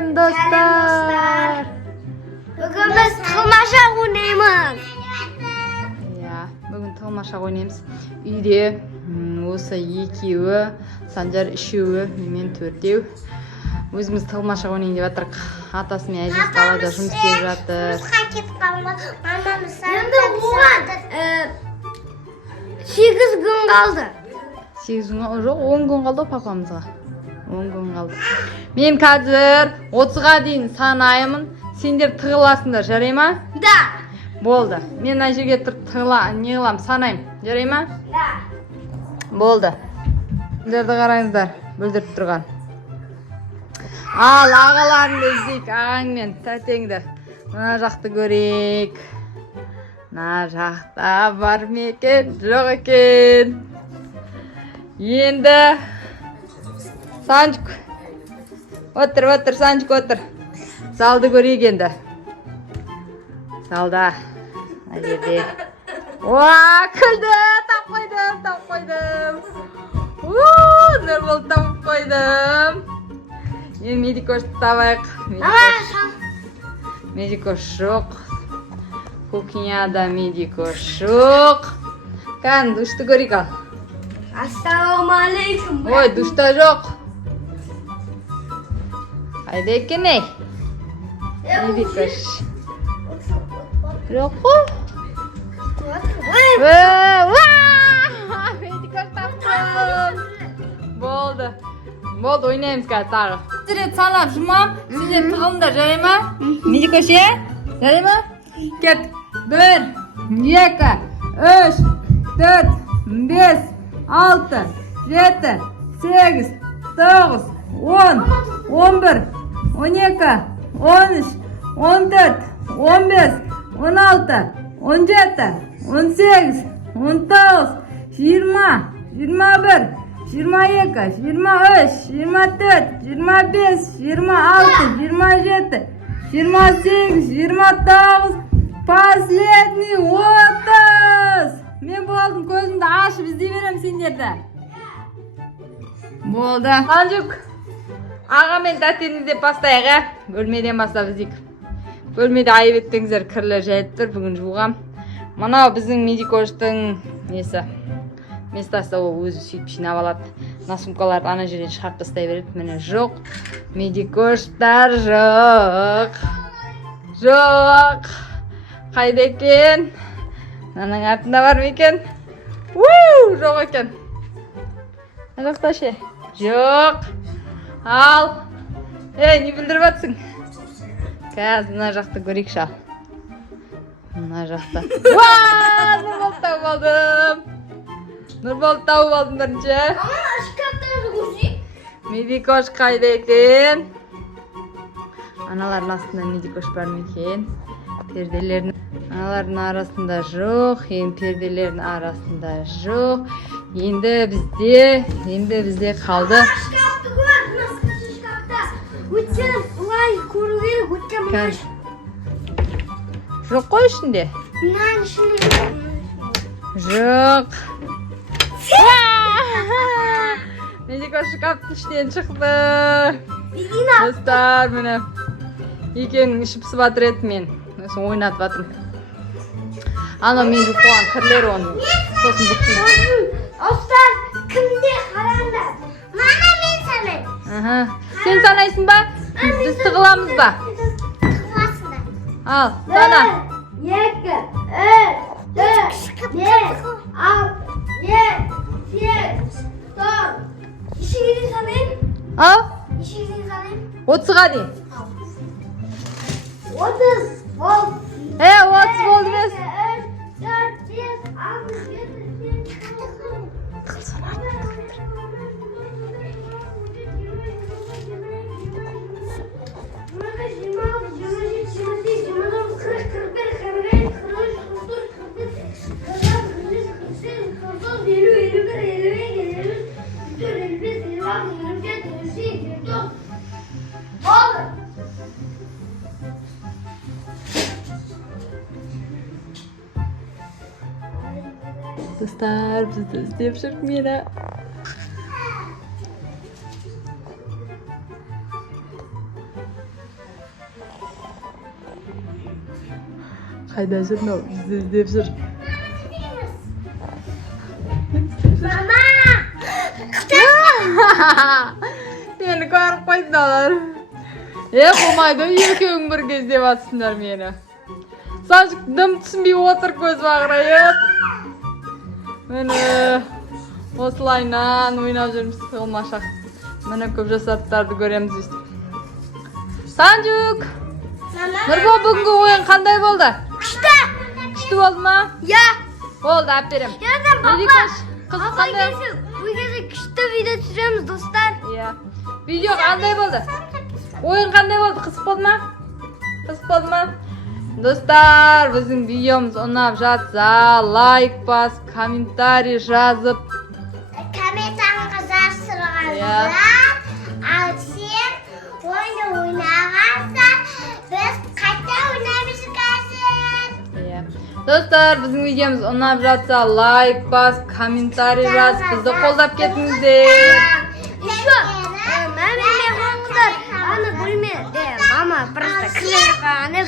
Сәлем достар. Бүгін біз тығылмашақ ойнаймыз. Иә, бүгін тығылмашақ ойнаймыз. Үйде осы екеуі, Санжар үшеуі, мен төртеу. Өзіміз тығылмашақ ойнайын деп жатырық. Атасы мен әжесі қалада жұмыс істеп жатыр. Жұмысқа кетіп қалмыз. Мамамыз енді оған 8 күн қалды. 8 күн жоқ, 10 күн қалды папамызға. 10 күн қалды. Мен қазір 30-ға дейін санаймын. Сендер тығыласыңдар, жарай ма? Да. Болды. Мен ана жерге тұрып не қылам, санайым. Жарай ма? Да. Болды. Сендерді қараңыздар, бүлдіріп тұрған. Ал ағаларыңды іздейік, ағаң мен тәтеңді. Мына жақты көрейік. Мына жақта бар ма екен, жоқ екен. Енді Санчик. Отыр, Санчик, отыр. Залды көрейік енді. Залда. Ана жерде. Уа, күлді, тап қойдым. Нұрбол тауып қойдым. Енді медикошты табайық. Медикош жоқ. Кухняда медикош жоқ. Кән, душты көрейік ал. Ассалаумалейкум. Ой, душта жоқ. Қайда екен ей? Медикош. Жоқ қой? Медикош таптым. Болды, ойнаймыз қазір тағы. Рет санап жұмам, сендер тығылыңдар, жарай ма? Медикош, жарай ма? Кет. 1, 2, 3, 4, 5, 6, 7, 8, 9, 10, 11, 12, 13, 14, 15, 16, 17, 18, 19, 20, 21, 22, 23, 24, 25, 26, 27, 28, 29, последний 30. Мен болдым, көзімді ашып іздей берем сендерді. Болды. Санжук, аға мен тәтені деп бастайық, бөлмеден бастап іздейік. Бөлмеде айып еттіңіздер, кірлер жайып тұр, бүгін жуғам. Мынау біздің медикоштың несі. Местасы ол өзі сөйтіп жинап алады. Мына сумкаларды ана жерден шығарып тастай береді. Міне жоқ. Медикоштар жоқ. Жоқ. Қайда екен? Мынаның артында бар ма екен? Жоқ екен. Мына жақта ше? Жоқ. Ал. Не білдіріп жатсың? Қазір мына жақты көрейік шал. Мына жақта. Нұрбол тауып алдым. Нұрбол тауып алдым бірінші. Ана шкафтарды көрсей. Медикош қайда екен? Аналардың астында медикош бар ма екен? Перделердің аналардың арасында жоқ, перделердің арасында жоқ. Енді бізде қалды. Шкафты көр, мына шкафта. Өтсені бұлай көру керек, өткен мұнай. Жоқ қой ішінде? Мұнайын ішінде. Жоқ. Медикош шкафтың ішінен шықты. Достар, міне. Екенің ішіп сыбатыр еді мен. Ойнатып атырым. Ана мен қоған кірлер оның. Сосын бүктейді. Остар, кімде қараңдар? Мана мен санайым. Сен санайсың ба? Біз тығыламыз ба? Тығыласыңдар. Ал, сана. 2, 3, 4, 5, 6, 7, 8, 9. İşinizi sanayım. Al. İşinizi sanayım. 30-ға дейін. 30. 30 болды емес. 4, 5, 6, 7, 8, Dostlar, biz de іздеп жүріп мені. Қайда жүр мынау? Бізді іздеп жүр. Мама! Мені көріп қойдыңдар. Болмайды, екеуің бірге іздеп жатсыңдар мені. Сажық дым түсінбей отыр, көз бағырайып. Мені осылайынан ойнап жүрміз қылмашақ. Мені көп жасаттарды көреміз өстіп. Санжук! Нұрбол, бүгінгі ойын қандай болды? Күшті! Күшті болды ма? Я! Болды, әперем. Ертең папа! Қыз Папа қандай? келсе, бұл кезде күшті видео түсіреміз, достар. Иә. Видео қандай болды? Ойын қандай болды? Қызық болды ма? Қызық болды ма? Достар, біздің видеомыз ұнап жатса, лайк бас, комментарий жазып. Комментарийға жазсырғандар, Иә. ал сен ойынды ойнағанса, біз қайта ойнаймыз қазір. Иә. Достар, біздің видеомыз ұнап жатса, лайк бас, комментарий жазып, бізді қолдап кетіңіздер. Еще, мама, аны бөлмеде, мама просто кіріп қалғаны